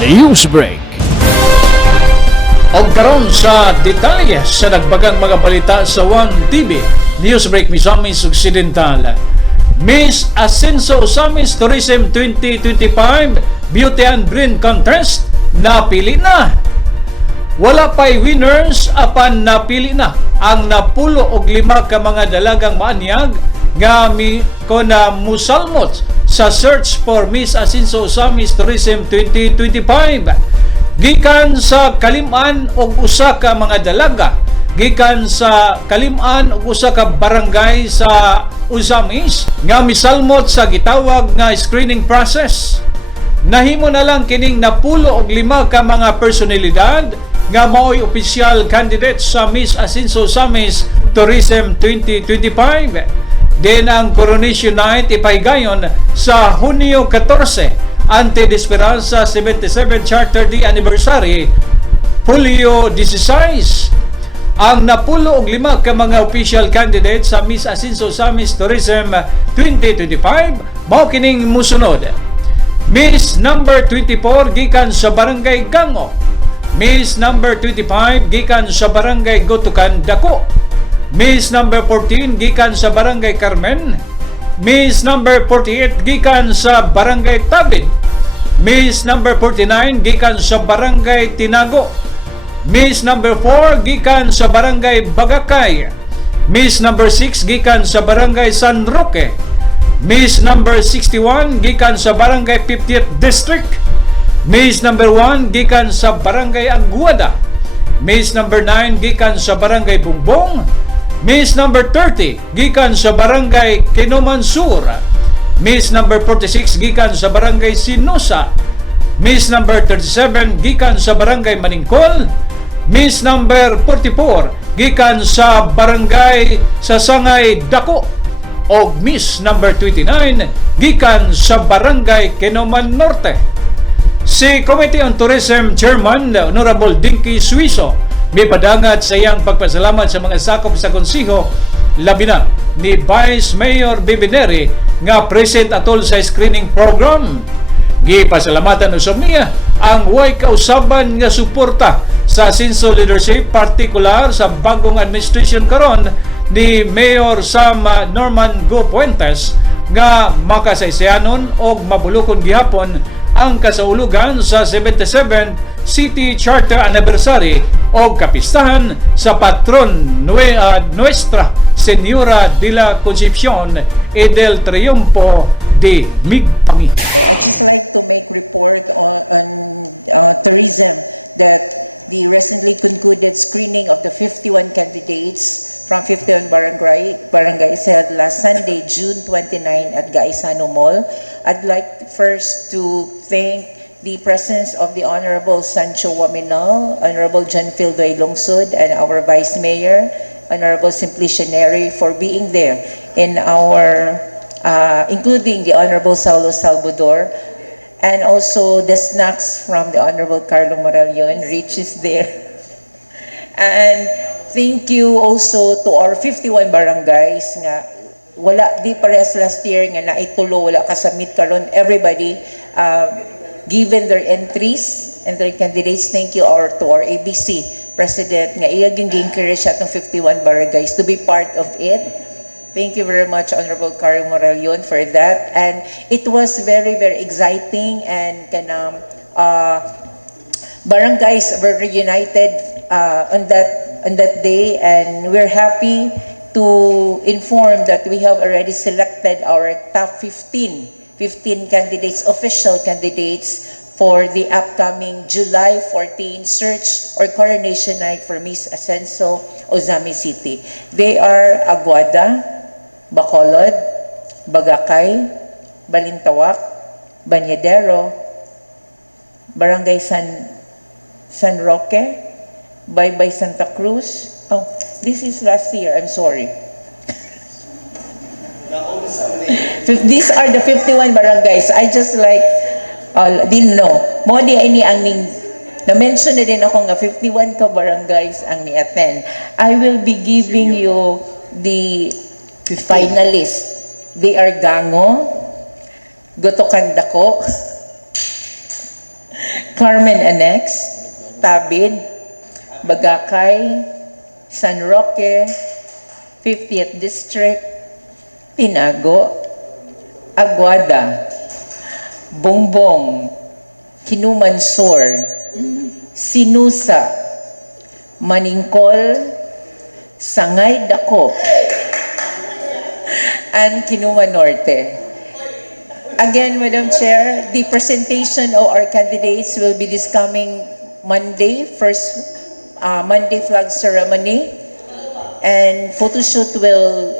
Newsbreak. O karon sa detalye sa nagbagang mga balita sa One TV. Newsbreak Misamis Occidental. Miss Ascenso Osamis Tourism 2025 Beauty and Brain Contest napili na. Wala pa'y winners apan napili na ang napulo og 5 ka mga dalagang maanyag nga na musalmot sa search for Miss Ascenso Osamis Tourism 2025. Gikan sa Kalim-an og usa ka mga dalaga, gikan sa Kalim-an og usa ka barangay sa Osamis nga misalmot sa gitawag nga screening process. Nahimo na lang kining napulo og 5 ka mga personalidad nga mao'y opisyal candidate sa Miss Ascenso Osamis Tourism 2025. Then ang coronation night ipaygayon sa Hunyo 14 ante Desperanza 77 Charter Day Anniversary Hulyo 16. Ang napulo og 5 ka mga official candidate sa Miss Ascenso Osamis Tourism 2025 mao kining musunod. Miss number 24 gikan sa Barangay Gango. Miss number 25 gikan sa Barangay Gotukan Dako. Miss number 14 gikan sa Barangay Carmen. Miss number 48 gikan sa Barangay Tabid. Miss number 49 gikan sa Barangay Tinago. Miss number 4 gikan sa Barangay Bagakay. Miss number 6 gikan sa Barangay San Roque. Miss number 61 gikan sa Barangay 50th District. Miss number 1 gikan sa Barangay Aguada. Miss number 9 gikan sa Barangay Bungbong. Miss number 30 gikan sa Barangay Kinomansur. Miss number 46 gikan sa Barangay Sinusa. Miss number 37 gikan sa Barangay Maningkol. Miss number 44 gikan sa Barangay Sasangay Dako. O Miss number 29 gikan sa Barangay Kinoman Norte. Si Committee on Tourism Chairman Honorable Dinky Suiso may padangat sa iyang pagpasalamat sa mga sakop sa konsiho, labi na ni Vice Mayor Bibineri nga present atol sa screening program. Gipasalamatan usab niya ang way kausaban nga suporta sa Ascenso leadership, partikular sa bagong administration karon ni Mayor Sam Norman Go Puentes nga makasaysayanon og mabulokon gihapon ang kasaulugan sa 77 City Charter Anniversary o kapistahan sa patron Nuestra Señora de la Concepcion y del Triunfo de Migpangi. I'd just like to make report on tourism that the recently concluded screening of the 51 candidates from 51 barangays held last Sunday, June 29 at Gaisano Mall. I'd like first to thank the presence of the Honorable Sancho Waminal, Honorable John Fildoy Lungsod, and our Vice Mayor, Honorable Simplicia Neri, for being there in our, including the Honorable Saulo Salvador, and also the snacks from the Honorable Carlo Moralion. Rich is there. And thank you also to our 51 barangays nga wala di parehas last year nga naitulo wala kasamit karon. Everybody given their entries and their candidates. Thank you to our ABC President nga iya gi-encourage atong 51 barangays to be part of it. Thank you very much, Honorable Carlo Moralion, for that. And it was very, very exciting, and barangays were reunited on that day, and we're happy to inform that we have already selected our top 15 candidates, official candidates, for the upcoming July 14 search or coronation night for Miss Ascenso Osamis City. They are Aguada, Bacolod, Bagakay, Balintawak, Banyadero, Barangay San Roque, Baybay Santa Cruz. Oh, this is last year, I'm sorry. These are the 51 barangays. I just like, didn't know. Modi ay ni ang na-mention na din ako nga 51 ka barangays ang ni-attend. I will be giving you the finalists. They are Gango, Gotokan Dako, Carmen Annex, Tabid, Bagakay, San Roque, 50th District, Tinago, Aguada, Bongbong, Kinumansor, Sinusa, Maningkol, Sangay Dako, and Kinuma Norte. Again, Madam Chair, the presentation of our candidates will be this coming Monday, Monday flag ceremony, and photo shoot will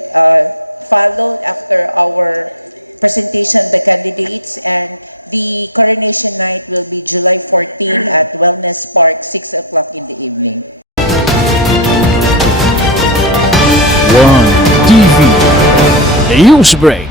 follow after our presentation of the candidates, and the coronation night will be July 14 at Wellness Park, 6 o'clock in the evening. One TV Newsbreak.